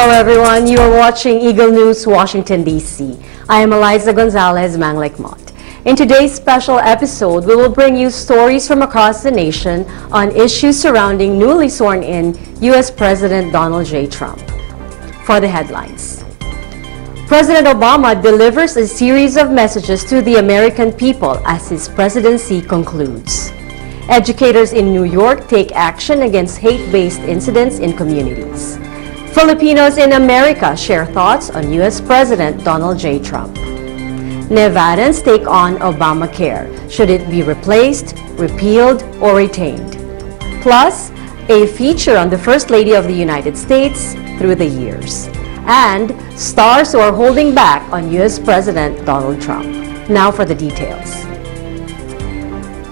Hello everyone, you are watching Eagle News, Washington, D.C. I am Eliza Gonzalez Manglekmont. In today's special episode, we will bring you stories from across the nation on issues surrounding newly sworn-in U.S. President Donald J. Trump. For the headlines. President Obama delivers a series of messages to the American people as his presidency concludes. Educators in New York take action against hate-based incidents in communities. Filipinos in America share thoughts on U.S. President Donald J. Trump. Nevadans take on Obamacare. Should it be replaced, repealed, or retained? Plus, a feature on the First Lady of the United States through the years. And stars who are holding back on U.S. President Donald Trump. Now for the details.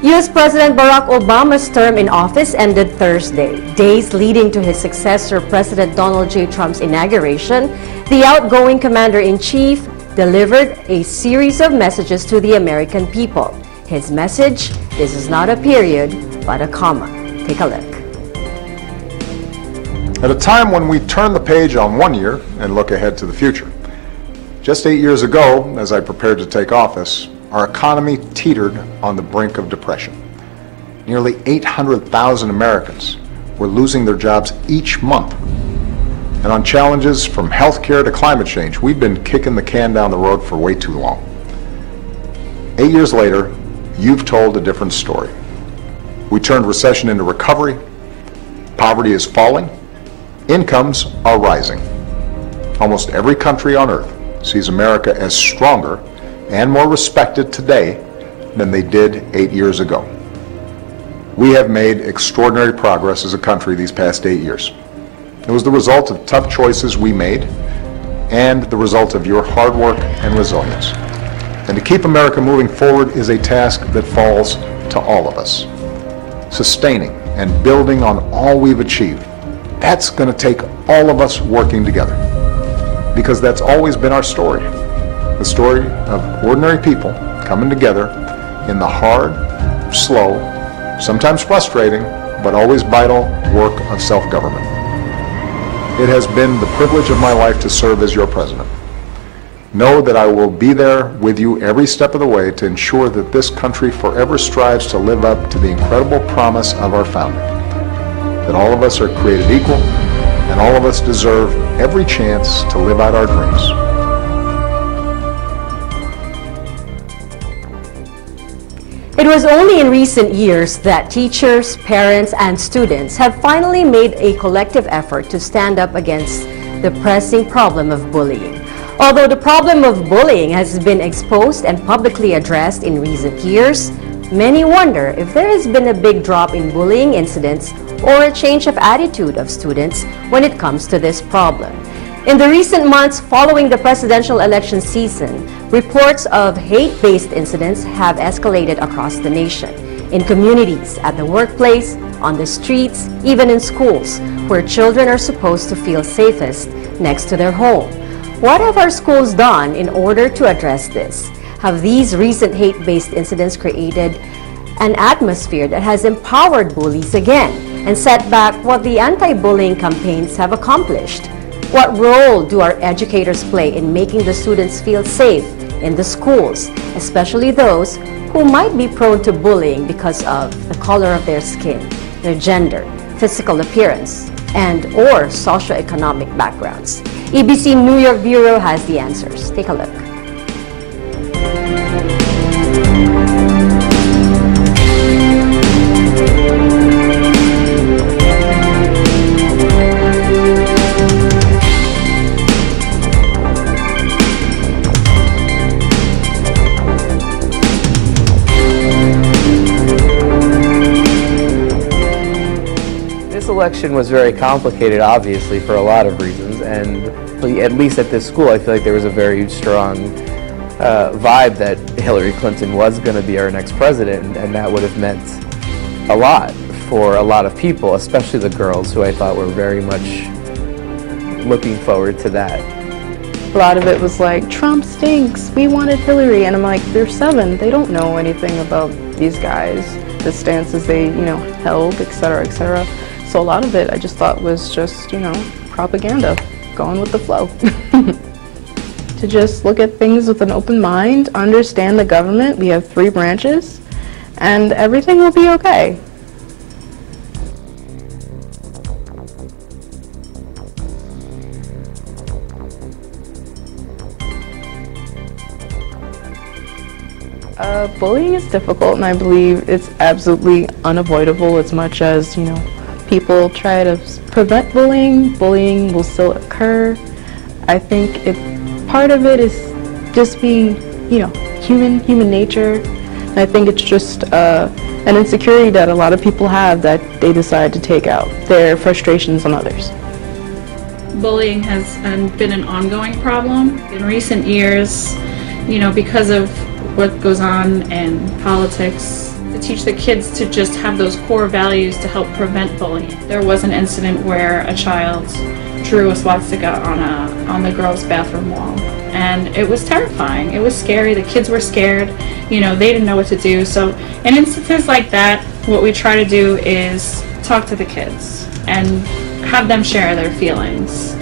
U.S. President Barack Obama's term in office ended Thursday. Days leading to his successor, President Donald J. Trump's inauguration, the outgoing commander-in-chief delivered a series of messages to the American people. His message: this is not a period, but a comma. Take a look. At a time when we turn the page on one year and look ahead to the future. Just 8 years ago, as I prepared to take office, our economy teetered on the brink of depression. Nearly 800,000 Americans were losing their jobs each month. And on challenges from healthcare to climate change, we've been kicking the can down the road for way too long. 8 years later, you've told a different story. We turned recession into recovery, poverty is falling, incomes are rising. Almost every country on earth sees America as stronger and more respected today than they did 8 years ago. We have made extraordinary progress as a country these past 8 years. It was the result of tough choices we made and the result of your hard work and resilience. And to keep America moving forward is a task that falls to all of us. Sustaining and building on all we've achieved, that's going to take all of us working together. Because that's always been our story. The story of ordinary people coming together in the hard, slow, sometimes frustrating, but always vital work of self-government. It has been the privilege of my life to serve as your president. Know that I will be there with you every step of the way to ensure that this country forever strives to live up to the incredible promise of our founding. That all of us are created equal, and all of us deserve every chance to live out our dreams. It was only in recent years that teachers, parents, and students have finally made a collective effort to stand up against the pressing problem of bullying. Although the problem of bullying has been exposed and publicly addressed in recent years, many wonder if there has been a big drop in bullying incidents or a change of attitude of students when it comes to this problem. In the recent months following the presidential election season, reports of hate-based incidents have escalated across the nation, in communities, at the workplace, on the streets, even in schools, where children are supposed to feel safest next to their home. What have our schools done in order to address this? Have these recent hate-based incidents created an atmosphere that has empowered bullies again and set back what the anti-bullying campaigns have accomplished? What role do our educators play in making the students feel safe in the schools, especially those who might be prone to bullying because of the color of their skin, their gender, physical appearance, and/or socioeconomic backgrounds? EBC New York Bureau has the answers. Take a look. This election was very complicated, obviously, for a lot of reasons, and at least at this school, I feel like there was a very strong vibe that Hillary Clinton was going to be our next president, and that would have meant a lot for a lot of people, especially the girls, who I thought were very much looking forward to that. A lot of it was like, Trump stinks, we wanted Hillary, and I'm like, they're 7, they don't know anything about these guys, the stances they, held, et cetera, et cetera. So a lot of it I just thought was just, propaganda. going with the flow. To just look at things with an open mind, understand the government. We have 3 branches, and everything will be okay. Bullying is difficult, and I believe it's absolutely unavoidable. As much as, people try to prevent bullying, bullying will still occur. I think part of it is just being, human nature. And I think it's just an insecurity that a lot of people have, that they decide to take out their frustrations on others. Bullying has been an ongoing problem in recent years, because of what goes on in politics, to teach the kids to just have those core values to help prevent bullying. There was an incident where a child drew a swastika on the girls' bathroom wall, and it was terrifying. It was scary. The kids were scared. They didn't know what to do. So in instances like that, what we try to do is talk to the kids and have them share their feelings.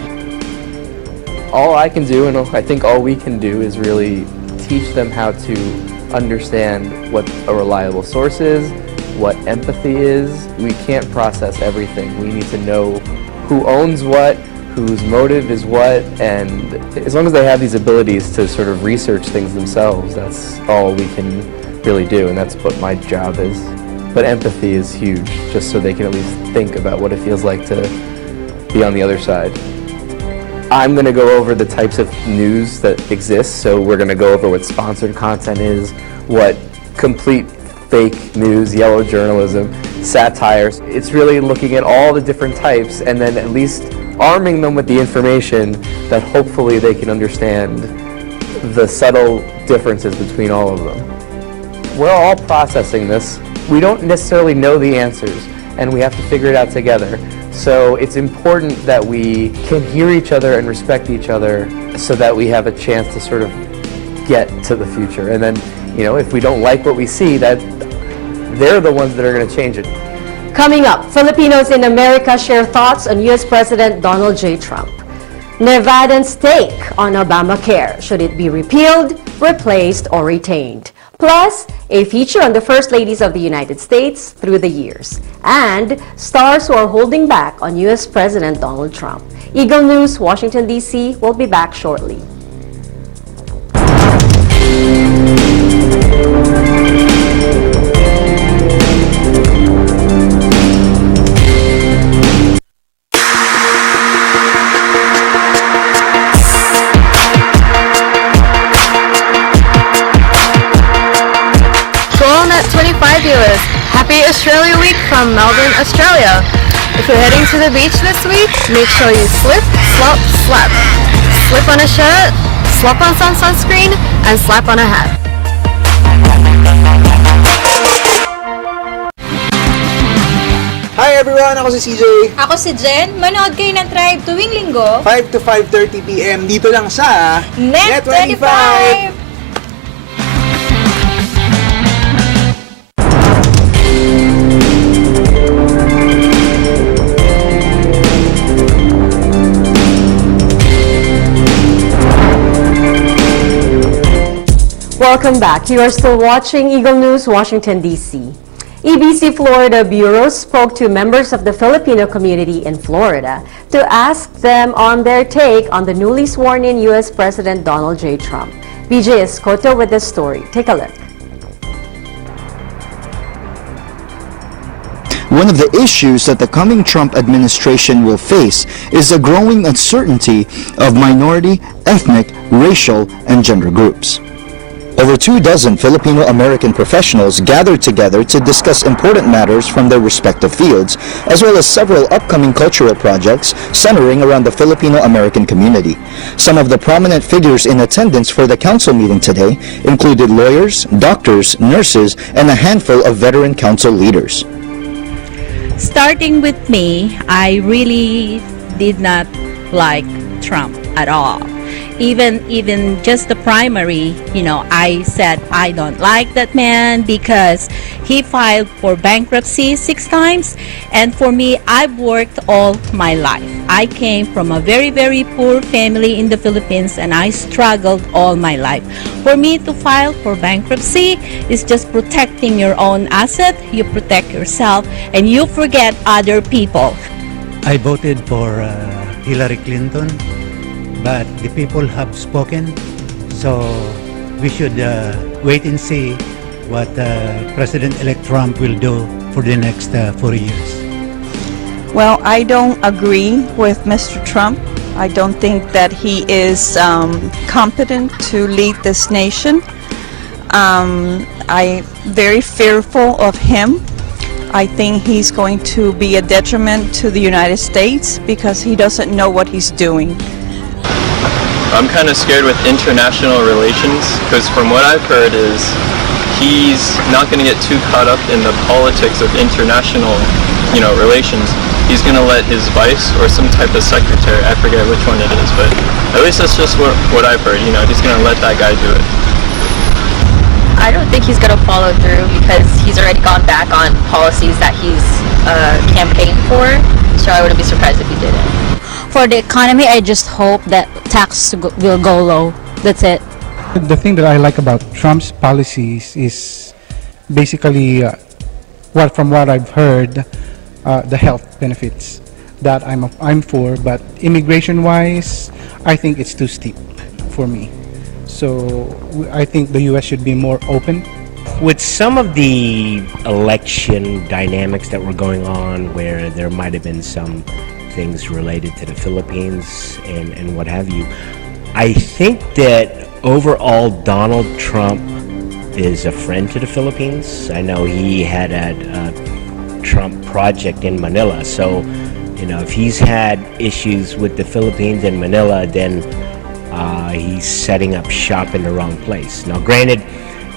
All I can do, and I think all we can do, is really teach them how to understand what a reliable source is, what empathy is. We can't process everything. We need to know who owns what, whose motive is what, and as long as they have these abilities to sort of research things themselves, that's all we can really do, and that's what my job is. But empathy is huge, just so they can at least think about what it feels like to be on the other side. I'm going to go over the types of news that exist, so we're going to go over what sponsored content is, what complete fake news, yellow journalism, satires. It's really looking at all the different types and then at least arming them with the information that hopefully they can understand the subtle differences between all of them. We're all processing this. We don't necessarily know the answers, and we have to figure it out together. So it's important that we can hear each other and respect each other so that we have a chance to sort of get to the future. And then, if we don't like what we see, that they're the ones that are going to change it. Coming up, Filipinos in America share thoughts on U.S. President Donald J. Trump. Nevadans' take on Obamacare. Should it be repealed, replaced, or retained? Plus, a feature on the First Ladies of the United States through the years. And stars who are holding back on U.S. President Donald Trump. Eagle News, Washington, D.C. will be back shortly. Fabulous. Happy Australia Week from Melbourne, Australia. If you're heading to the beach this week, make sure you slip, slop, slap. Slip on a shirt, slop on some sunscreen, and slap on a hat. Hi everyone! Ako si CJ. Ako si Jen. Manood kayo ng Tribe tuwing linggo 5 to 5:30 p.m. dito lang sa Net25! Welcome back. You are still watching Eagle News, Washington, D.C. EBC Florida Bureau spoke to members of the Filipino community in Florida to ask them on their take on the newly sworn-in U.S. President Donald J. Trump. BJ Escoto with the story. Take a look. One of the issues that the coming Trump administration will face is the growing uncertainty of minority, ethnic, racial, and gender groups. Over 24 Filipino-American professionals gathered together to discuss important matters from their respective fields, as well as several upcoming cultural projects centering around the Filipino-American community. Some of the prominent figures in attendance for the council meeting today included lawyers, doctors, nurses, and a handful of veteran council leaders. Starting with me, I really did not like Trump at all. even just the primary, I said I don't like that man because he filed for bankruptcy 6 times. And for me, I've worked all my life. I came from a very, very poor family in the Philippines and I struggled all my life. For me to file for bankruptcy is just protecting your own asset, you protect yourself, and you forget other people. I voted for Hillary Clinton, but the people have spoken, so we should wait and see what President-elect Trump will do for the next 4 years. Well, I don't agree with Mr. Trump. I don't think that he is competent to lead this nation. I'm very fearful of him. I think he's going to be a detriment to the United States because he doesn't know what he's doing. I'm kind of scared with international relations because from what I've heard is he's not going to get too caught up in the politics of international, relations. He's going to let his vice or some type of secretary, I forget which one it is, but at least that's just what I've heard, he's going to let that guy do it. I don't think he's going to follow through because he's already gone back on policies that he's campaigned for, so I wouldn't be surprised if he didn't. For the economy, I just hope that tax will go low. That's it. The thing that I like about Trump's policies is basically, from what I've heard, the health benefits that I'm for, but immigration-wise, I think it's too steep for me. So I think the U.S. should be more open. With some of the election dynamics that were going on, where there might have been some things related to the Philippines and what have you, I think that overall Donald Trump is a friend to the Philippines. I know he had a Trump project in Manila, so if he's had issues with the Philippines and Manila, then he's setting up shop in the wrong place. Now granted,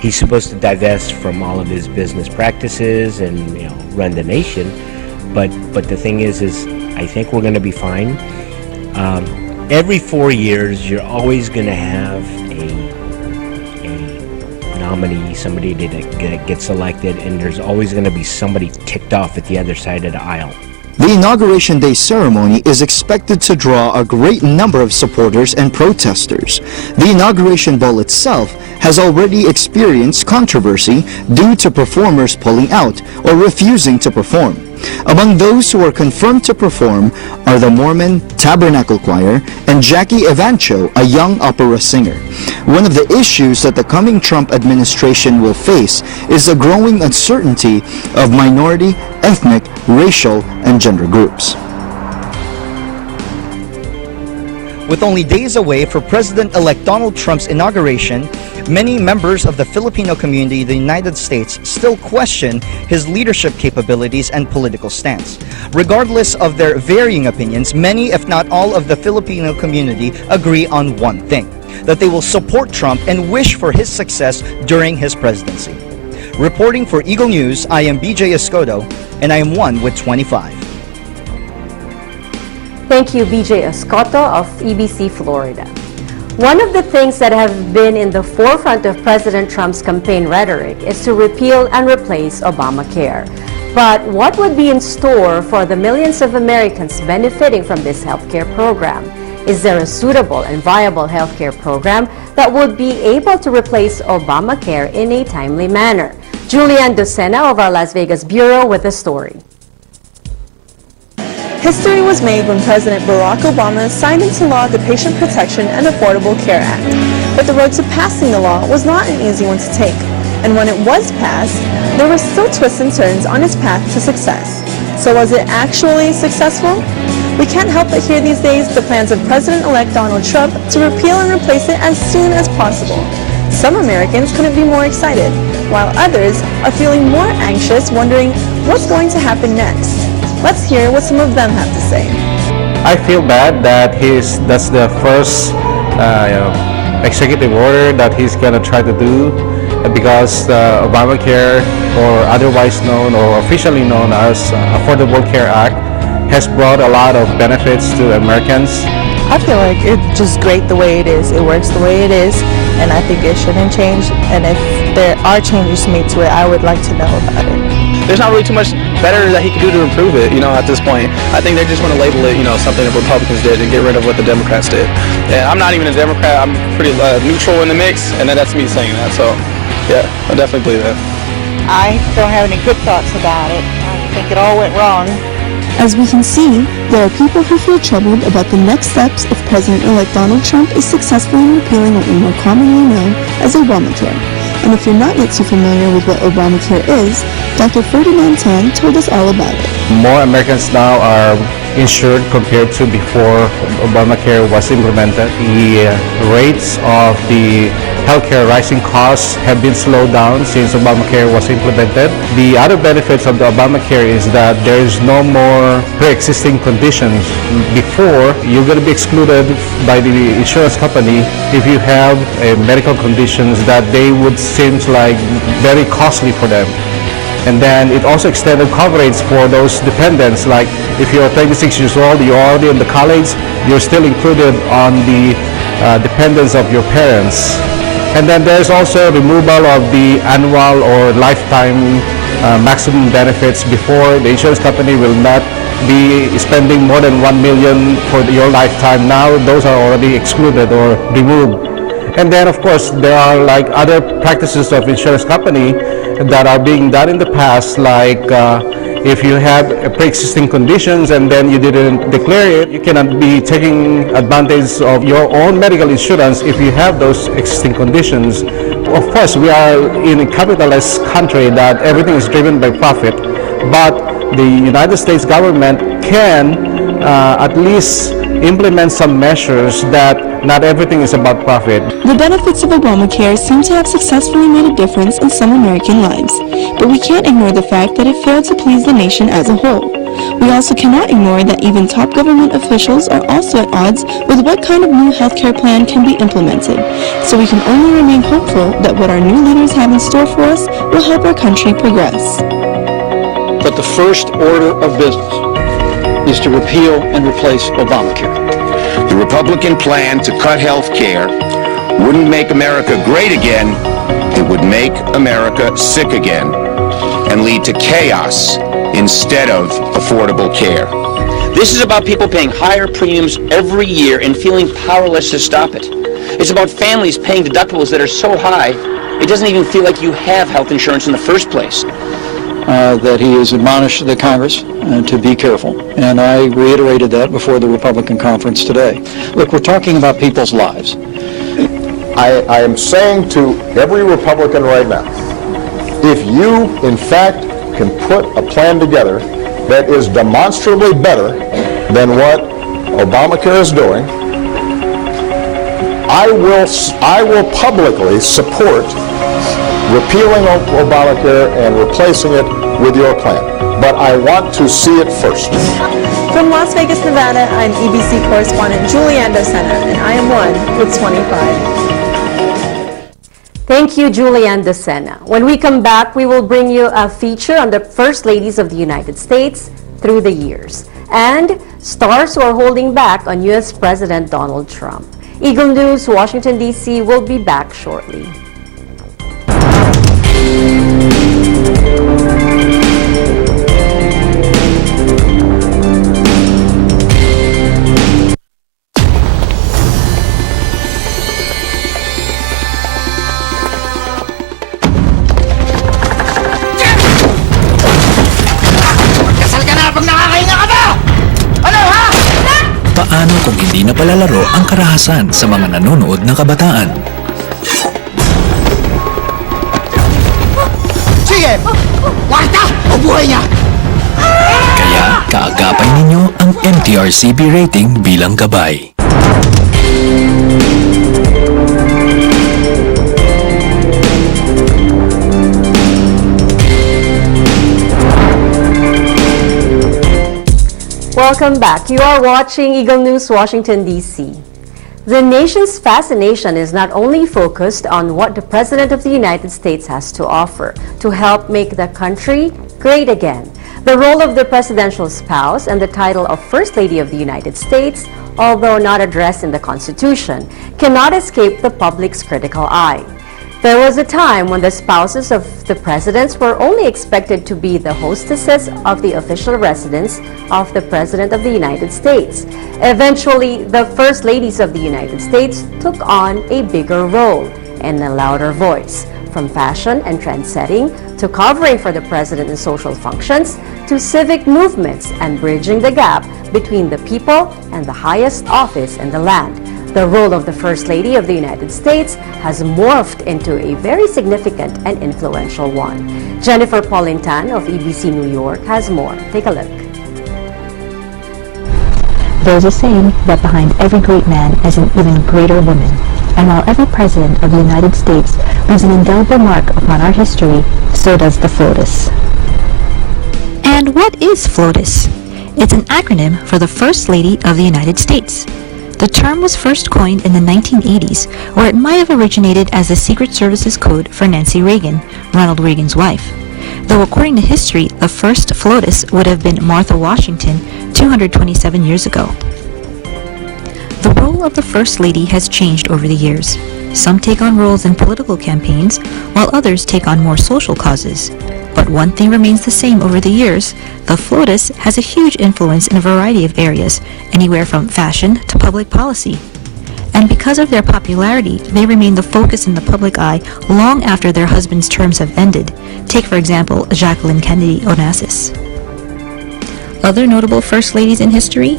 he's supposed to divest from all of his business practices and run the nation, but the thing is I think we're going to be fine. Every 4 years, you're always going to have a nominee, somebody that gets elected, and there's always going to be somebody ticked off at the other side of the aisle. The Inauguration Day ceremony is expected to draw a great number of supporters and protesters. The Inauguration Ball itself has already experienced controversy due to performers pulling out or refusing to perform. Among those who are confirmed to perform are the Mormon Tabernacle Choir and Jackie Evancho, a young opera singer. One of the issues that the coming Trump administration will face is the growing uncertainty of minority, ethnic, racial, and gender groups. With only days away for President-elect Donald Trump's inauguration, many members of the Filipino community in the United States still question his leadership capabilities and political stance. Regardless of their varying opinions, many, if not all, of the Filipino community agree on one thing: that they will support Trump and wish for his success during his presidency. Reporting for Eagle News, I am BJ Escoto, and I am one with 25. Thank you, BJ Escoto of EBC Florida. One of the things that have been in the forefront of President Trump's campaign rhetoric is to repeal and replace Obamacare. But what would be in store for the millions of Americans benefiting from this healthcare program? Is there a suitable and viable healthcare program that would be able to replace Obamacare in a timely manner? Julian Docena of our Las Vegas Bureau with the story. History was made when President Barack Obama signed into law the Patient Protection and Affordable Care Act. But the road to passing the law was not an easy one to take. And when it was passed, there were still twists and turns on its path to success. So was it actually successful? We can't help but hear these days the plans of President-elect Donald Trump to repeal and replace it as soon as possible. Some Americans couldn't be more excited, while others are feeling more anxious, wondering what's going to happen next. Let's hear what some of them have to say. I feel bad that that's the first executive order that he's gonna try to do, because Obamacare, or otherwise known or officially known as Affordable Care Act, has brought a lot of benefits to Americans. I feel like it's just great the way it is. It works the way it is, and I think it shouldn't change. And if there are changes made to it, I would like to know about it. There's not really too much better that he could do to improve it, at this point. I think they're just going to label it, something the Republicans did and get rid of what the Democrats did. And I'm not even a Democrat. I'm pretty neutral in the mix, and that's me saying that. So, yeah, I definitely believe that. I don't have any good thoughts about it. I think it all went wrong. As we can see, there are people who feel troubled about the next steps if President-elect Donald Trump is successful in repealing what we more commonly know as Obamacare. And if you're not yet too familiar with what Obamacare is, Dr. Ferdinand Tan told us all about it. More Americans now are insured compared to before Obamacare was implemented. The rates of the healthcare rising costs have been slowed down since Obamacare was implemented. The other benefits of the Obamacare is that there is no more pre-existing conditions. Before, you're going to be excluded by the insurance company if you have medical conditions that they would seem like very costly for them. And then it also extended coverage for those dependents, like if you're 26 years old, you're already in the college, you're still included on the dependents of your parents. And then there's also removal of the annual or lifetime maximum benefits. Before, the insurance company will not be spending more than $1 million for your lifetime. Now those are already excluded or removed. And then, of course, there are like other practices of insurance company that are being done in the past, like if you have pre-existing conditions and then you didn't declare it, you cannot be taking advantage of your own medical insurance if you have those existing conditions. Of course, we are in a capitalist country that everything is driven by profit, but the United States government can at least implement some measures that not everything is about profit. The benefits of Obamacare seem to have successfully made a difference in some American lives, but we can't ignore the fact that it failed to please the nation as a whole. We also cannot ignore that even top government officials are also at odds with what kind of new healthcare plan can be implemented. So we can only remain hopeful that what our new leaders have in store for us will help our country progress. But the first order of business is to repeal and replace Obamacare. The Republican plan to cut health care wouldn't make America great again, it would make America sick again and lead to chaos instead of affordable care. This is about people paying higher premiums every year and feeling powerless to stop it. It's about families paying deductibles that are so high, it doesn't even feel like you have health insurance in the first place. That he has admonished the Congress to be careful. And I reiterated that before the Republican conference today. Look, we're talking about people's lives. I am saying to every Republican right now, if you, in fact, can put a plan together that is demonstrably better than what Obamacare is doing, I will publicly support repealing Obamacare and replacing it with your plan. But I want to see it first. From Las Vegas, Nevada, I'm EBC correspondent Julianne Docena, and I am one with 25. Thank you, Julianne Docena. When we come back, we will bring you a feature on the First Ladies of the United States through the years and stars who are holding back on U.S. President Donald Trump. Eagle News, Washington, D.C. will be back shortly. Paano kung hindi na palalaro ang karahasan sa mga nanonood na kabataan? Sige! Warta! O buhay niya! Kaya kaagapay ninyo ang MTRCB rating bilang gabay. Welcome back. You are watching Eagle News, Washington, D.C. The nation's fascination is not only focused on what the President of the United States has to offer to help make the country great again. The role of the presidential spouse and the title of First Lady of the United States although not addressed in the Constitution, cannot escape the public's critical eye. There was a time when the spouses of the presidents were only expected to be the hostesses of the official residence of the President of the United States. Eventually, the First Ladies of the United States took on a bigger role and a louder voice, from fashion and trend-setting to covering for the president in social functions to civic movements and bridging the gap between the people and the highest office in the land. The role of the First Lady of the United States has morphed into a very significant and influential one. Jennifer Paulintan of EBC New York has more. Take a look. There's a saying that behind every great man is an even greater woman. And while every president of the United States leaves an indelible mark upon our history, so does the FLOTUS. And what is FLOTUS? It's an acronym for the First Lady of the United States. The term was first coined in the 1980s, where it might have originated as the Secret Service's code for Nancy Reagan, Ronald Reagan's wife. Though according to history, the first FLOTUS would have been Martha Washington 227 years ago. The role of the First Lady has changed over the years. Some take on roles in political campaigns, while others take on more social causes. But one thing remains the same over the years: the FLOTUS has a huge influence in a variety of areas, anywhere from fashion to public policy. And because of their popularity, they remain the focus in the public eye long after their husbands' terms have ended. Take, for example, Jacqueline Kennedy Onassis. Other notable First Ladies in history: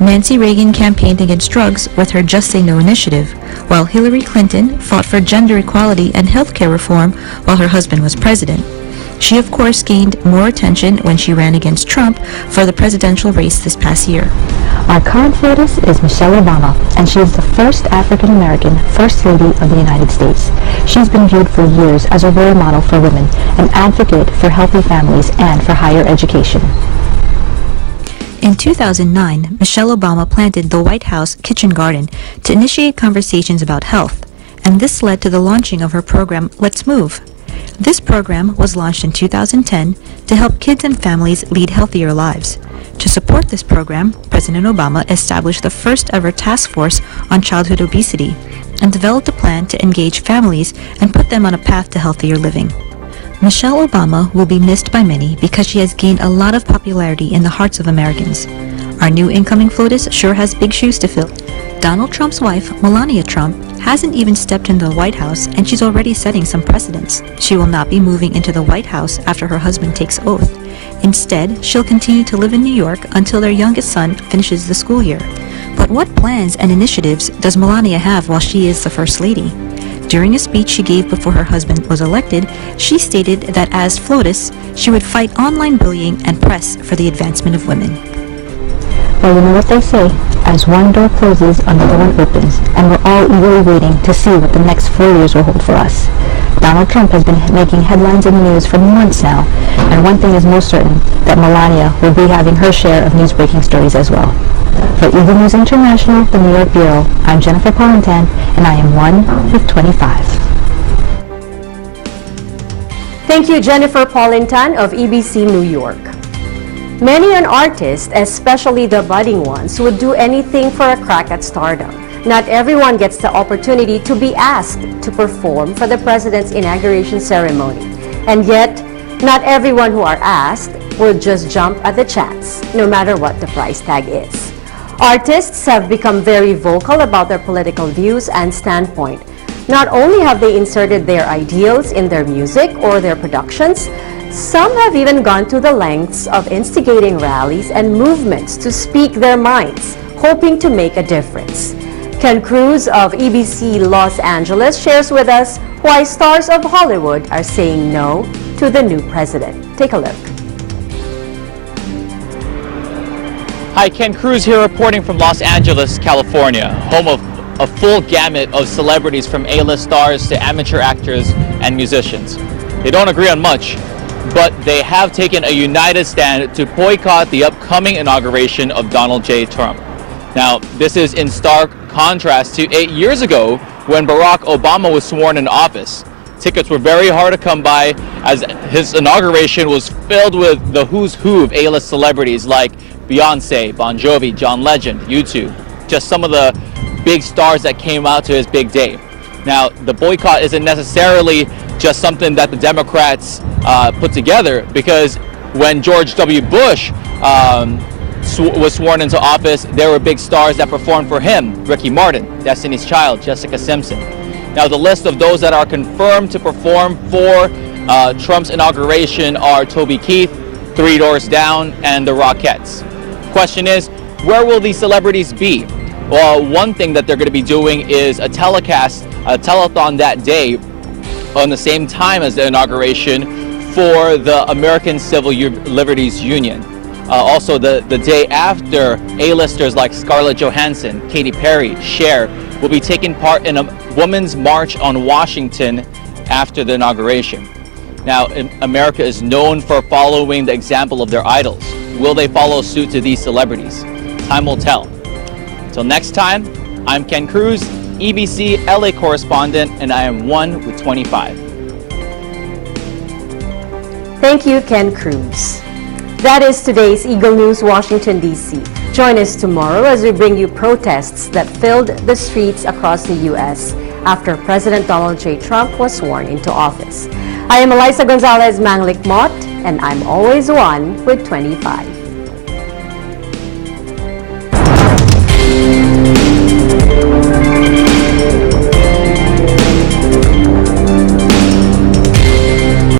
Nancy Reagan campaigned against drugs with her Just Say No initiative, while Hillary Clinton fought for gender equality and healthcare reform while her husband was president. She, of course, gained more attention when she ran against Trump for the presidential race this past year. Our current FLOTUS is Michelle Obama, and she is the first African-American First Lady of the United States. She's been viewed for years as a role model for women, an advocate for healthy families and for higher education. In 2009, Michelle Obama planted the White House Kitchen Garden to initiate conversations about health, and this led to the launching of her program, Let's Move. This program was launched in 2010 to help kids and families lead healthier lives. To support this program, President Obama established the first ever task force on childhood obesity and developed a plan to engage families and put them on a path to healthier living. Michelle Obama will be missed by many because she has gained a lot of popularity in the hearts of Americans. Our new incoming FLOTUS sure has big shoes to fill. Donald Trump's wife, Melania Trump, hasn't even stepped into the White House, and she's already setting some precedents. She will not be moving into the White House after her husband takes oath. Instead, she'll continue to live in New York until their youngest son finishes the school year. But what plans and initiatives does Melania have while she is the First Lady? During a speech she gave before her husband was elected, she stated that as FLOTUS, she would fight online bullying and press for the advancement of women. Well, you know what they say, as one door closes, another one opens, and we're all eagerly waiting to see what the next 4 years will hold for us. Donald Trump has been making headlines in the news for months now, and one thing is most certain, that Melania will be having her share of news-breaking stories as well. For Eagle News International, the New York Bureau, I'm Jennifer Paulintan, and I am 1 with 25. Thank you, Jennifer Paulintan of EBC New York. Many an artist, especially the budding ones, would do anything for a crack at stardom. Not everyone gets the opportunity to be asked to perform for the president's inauguration ceremony. And yet, not everyone who are asked will just jump at the chance, no matter what the price tag is. Artists have become very vocal about their political views and standpoint. Not only have they inserted their ideals in their music or their productions, some have even gone to the lengths of instigating rallies and movements to speak their minds, hoping to make a difference. Ken Cruz of EBC Los Angeles shares with us why stars of Hollywood are saying no to the new president. Take a look. Hi, Ken Cruz here reporting from Los Angeles, California, home of a full gamut of celebrities from A-list stars to amateur actors and musicians. They don't agree on much, but they have taken a united stand to boycott the upcoming inauguration of Donald J. Trump. Now, this is in stark contrast to 8 years ago when Barack Obama was sworn in office. Tickets were very hard to come by as his inauguration was filled with the who's who of A-list celebrities like Beyonce, Bon Jovi, John Legend, U2, just some of the big stars that came out to his big day. Now, the boycott isn't necessarily just something that the Democrats put together, because when George W. Bush was sworn into office, there were big stars that performed for him. Ricky Martin, Destiny's Child, Jessica Simpson. Now, the list of those that are confirmed to perform for Trump's inauguration are Toby Keith, Three Doors Down, and the Rockettes. Question is, where will these celebrities be? Well, one thing that they're going to be doing is a telecast, a telethon that day on the same time as the inauguration for the American Civil Liberties Union. Also, the day after, A-listers like Scarlett Johansson, Katy Perry, Cher will be taking part in a women's march on Washington after the inauguration. Now, America is known for following the example of their idols. Will they follow suit to these celebrities? Time will tell. Till next time, I'm Ken Cruz, EBC LA correspondent, and I am 1 with 25. Thank you, Ken Cruz. That is today's Eagle News, Washington, D.C. Join us tomorrow as we bring you protests that filled the streets across the U.S. after President Donald J. Trump was sworn into office. I am Eliza Gonzalez Manglik Mott, and I'm always 1 with 25.